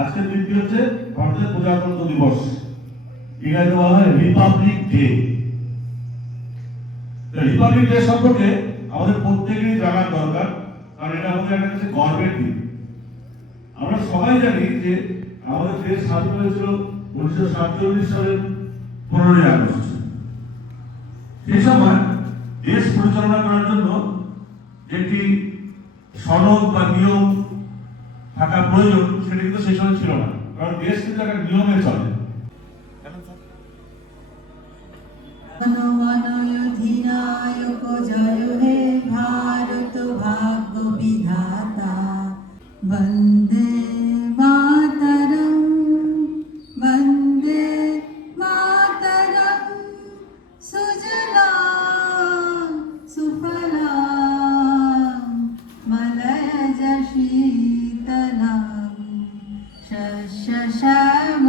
আজকের দিনটি হচ্ছে ভারতের প্রজাতন্ত্র দিবস, ইংরেজিতে বলা হয় রিপাবলিক ডে। রিপাবলিক ডে সম্পর্কে আমাদের প্রত্যেকেরই জানার দরকার, কারণ এটা আমাদের একটা কাছে গর্বের দিন। আমরা সবাই জানি যে আমাদের দেশ স্বাধীন হয়েছিল 1947 সালের 15ই আগস্ট। সেই সময় দেশ পরিচালনা করার জন্য একটি সনদ বা নিয়ম থাকা প্রয়োজন, সেটা কিন্তু সেই সময় ছিল না, কারণ দেশ কিন্তু একটা নিয়মে চলে। অধিনায়ক জয় হে ভারত ভাগ্য বিধাতা, বন্দে মাতরম বন্দে মাতরম, সুজলাং সুফলাং মলয়জ শীতলাং শস্য শ্যামলাং